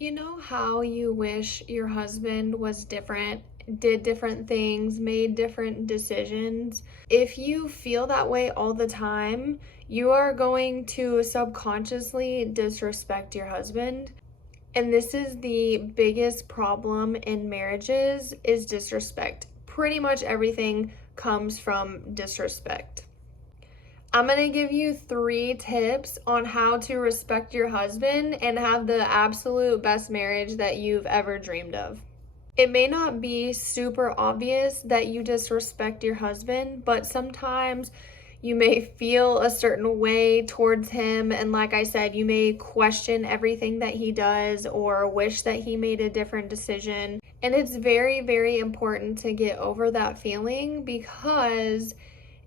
You know how you wish your husband was different, did different things, made different decisions? If you feel that way all the time, you are going to subconsciously disrespect your husband. And this is the biggest problem in marriages is disrespect. Pretty much everything comes from disrespect. I'm going to give you 3 tips on how to respect your husband and have the absolute best marriage that you've ever dreamed of. It may not be super obvious that you disrespect your husband, but sometimes you may feel a certain way towards him. And like I said, you may question everything that he does or wish that he made a different decision. And it's very, very important to get over that feeling because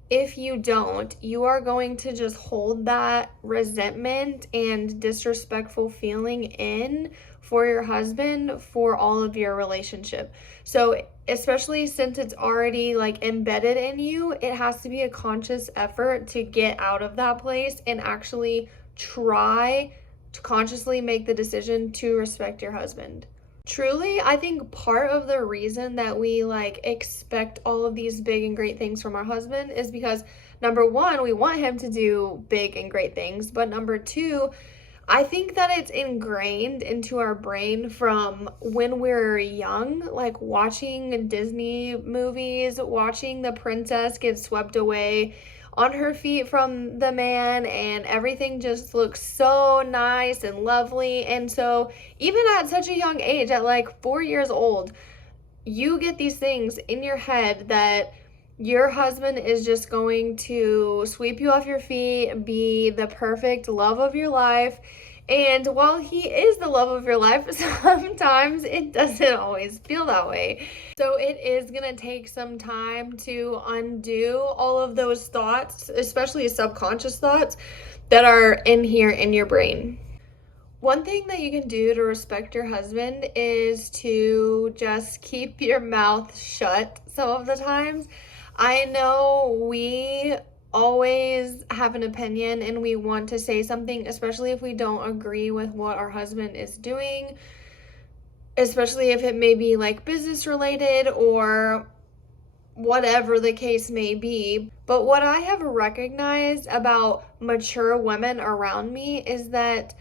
if you don't, you are going to just hold that resentment and disrespectful feeling in for your husband for all of your relationship. So, especially since it's already like embedded in you, it has to be a conscious effort to get out of that place and actually try to consciously make the decision to respect your husband. Truly, I think part of the reason that we expect all of these big and great things from our husband is because number one, we want him to do big and great things, but number two, I think that it's ingrained into our brain from when we're young, like watching Disney movies, watching the princess get swept away on her feet from the man, and everything just looks so nice and lovely. And so, even at such a young age, at like 4 years old, you get these things in your head that your husband is just going to sweep you off your feet, be the perfect love of your life. And while he is the love of your life, sometimes it doesn't always feel that way. So it is going to take some time to undo all of those thoughts, especially subconscious thoughts that are in here in your brain. One thing that you can do to respect your husband is to just keep your mouth shut some of the times. I know we always have an opinion and we want to say something, especially if we don't agree with what our husband is doing, especially if it may be like business related or whatever the case may be. But what I have recognized about mature women around me is that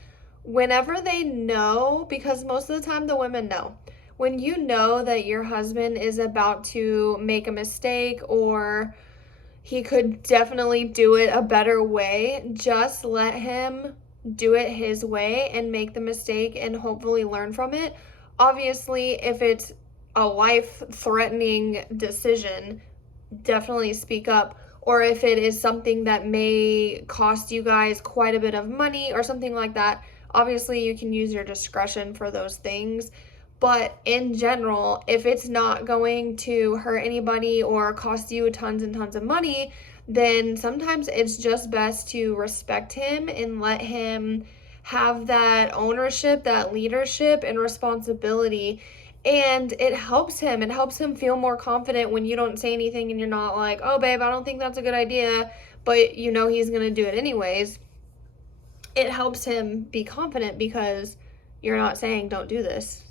whenever they know, because most of the time the women know, when you know that your husband is about to make a mistake or he could definitely do it a better way, just let him do it his way and make the mistake and hopefully learn from it. Obviously, if it's a life-threatening decision, definitely speak up. Or if it is something that may cost you guys quite a bit of money or something like that, obviously you can use your discretion for those things. But in general, if it's not going to hurt anybody or cost you tons and tons of money, then sometimes it's just best to respect him and let him have that ownership, that leadership, and responsibility. And it helps him feel more confident when you don't say anything and you're not like, oh, babe, I don't think that's a good idea, but you know he's going to do it anyways. It helps him be confident because you're not saying don't do this.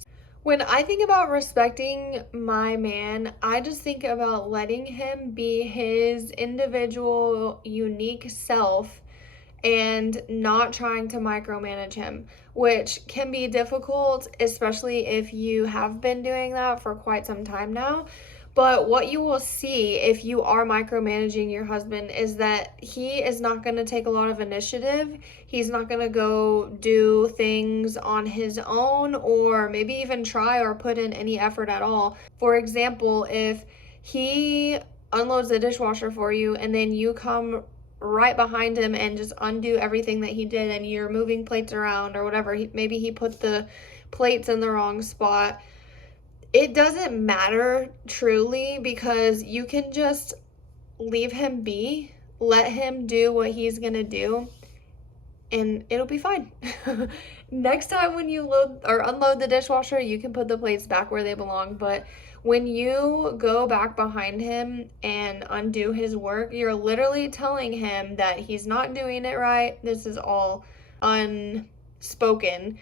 When I think about respecting my man, I just think about letting him be his individual, unique self and not trying to micromanage him, which can be difficult, especially if you have been doing that for quite some time now. But what you will see if you are micromanaging your husband is that he is not going to take a lot of initiative. He's not going to go do things on his own or maybe even try or put in any effort at all. For example, if he unloads the dishwasher for you and then you come right behind him and just undo everything that he did and you're moving plates around or whatever, maybe he put the plates in the wrong spot, it doesn't matter truly because you can just leave him be, let him do what he's gonna do, and it'll be fine. Next time when you load or unload the dishwasher, you can put the plates back where they belong, but when you go back behind him and undo his work, you're literally telling him that he's not doing it right. This is all unspoken.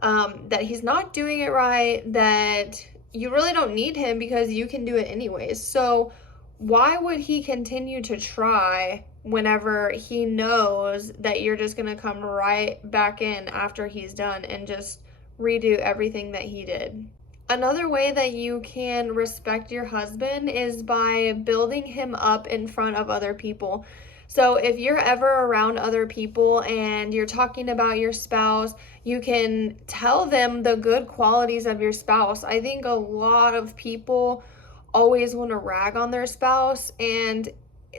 that he's not doing it right, that you really don't need him because you can do it anyways. So why would he continue to try whenever he knows that you're just going to come right back in after he's done and just redo everything that he did? Another way that you can respect your husband is by building him up in front of other people. So if you're ever around other people and you're talking about your spouse, you can tell them the good qualities of your spouse. I think a lot of people always want to rag on their spouse, and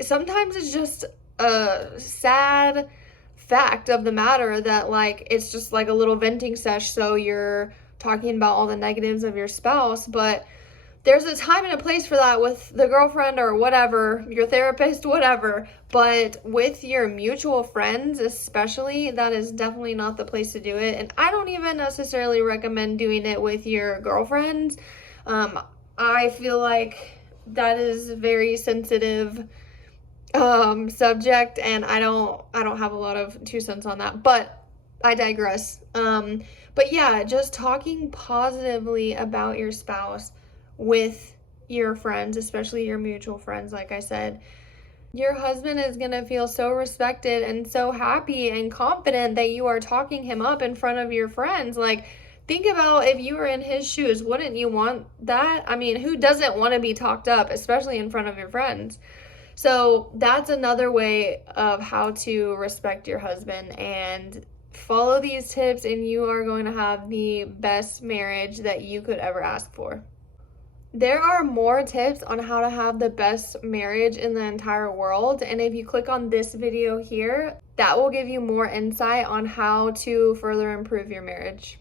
sometimes it's just a sad fact of the matter that, like, it's just like a little venting sesh, so you're talking about all the negatives of your spouse, but there's a time and a place for that with the girlfriend or whatever, your therapist, whatever. But with your mutual friends, especially, that is definitely not the place to do it. And I don't even necessarily recommend doing it with your girlfriends. I feel like that is a very sensitive subject, and I don't have a lot of 2 cents on that, but I digress. But yeah, just talking positively about your spouse with your friends, especially your mutual friends, like I said, your husband is going to feel so respected and so happy and confident that you are talking him up in front of your friends. Like, think about if you were in his shoes, wouldn't you want that? I mean, who doesn't want to be talked up, especially in front of your friends? So that's another way of how to respect your husband, and follow these tips and you are going to have the best marriage that you could ever ask for. There are more tips on how to have the best marriage in the entire world, and if you click on this video here, that will give you more insight on how to further improve your marriage.